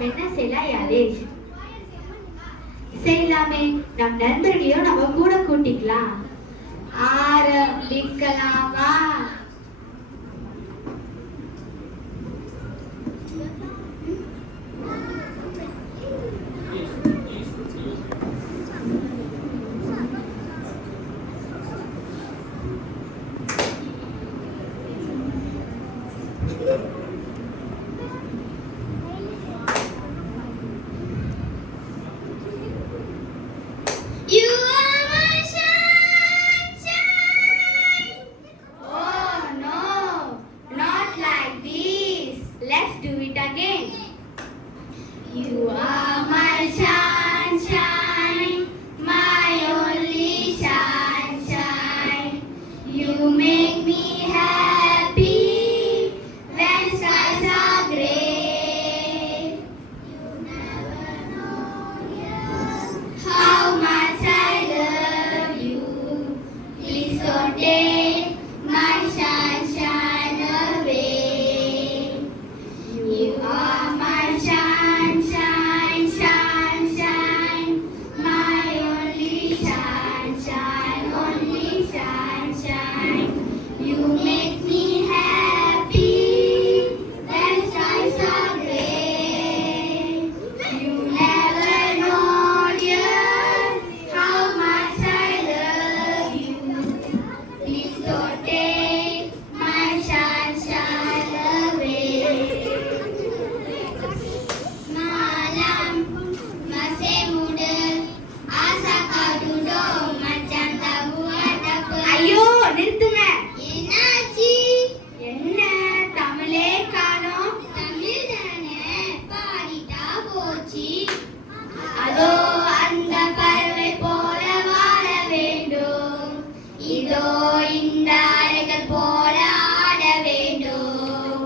நம்ம என்ன செய்யலாம் யாரேஷ்? செய்யலாமே, நம் நண்பர்களையும் நம்ம கூட கூட்டிக்கலாம். ஆரம்பிக்கலாமா? You are my sunshine. Oh no, not like this. Let's do it again. You are my sunshine, my only sunshine. You make me happy when skies are gray. You never know how much I love you. Please don't take my sunshine away. You are my sunshine, sunshine, my only sunshine, only sunshine. You make me happy when skies are gray. You never know, dear, how much I love you. Please don't take my sunshine away. Malam masih muda, asa kau duduk macam tak buat apa. ஐயோ நிறுத்துங்க. என்னாச்சு? என்ன தமிழே காணோம்? தமிழ் தானே, பாடிட்டா போச்சு. அதோ அந்த பறவை போல வாழ வேண்டும், இதோ இந்த அலைகள் போல ஆட வேண்டும்.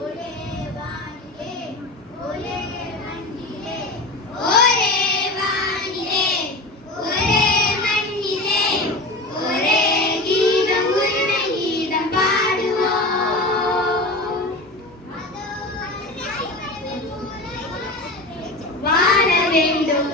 ஒரே வானிலே, ஒரே மண்ணிலே, ஒரே வானிலே, ஒரே மண்ணிலே, ஒரே கீதம், உரிமை கீதம் பாடுவோம். அதோ அந்த பறவை போல வாழ வேண்டும்,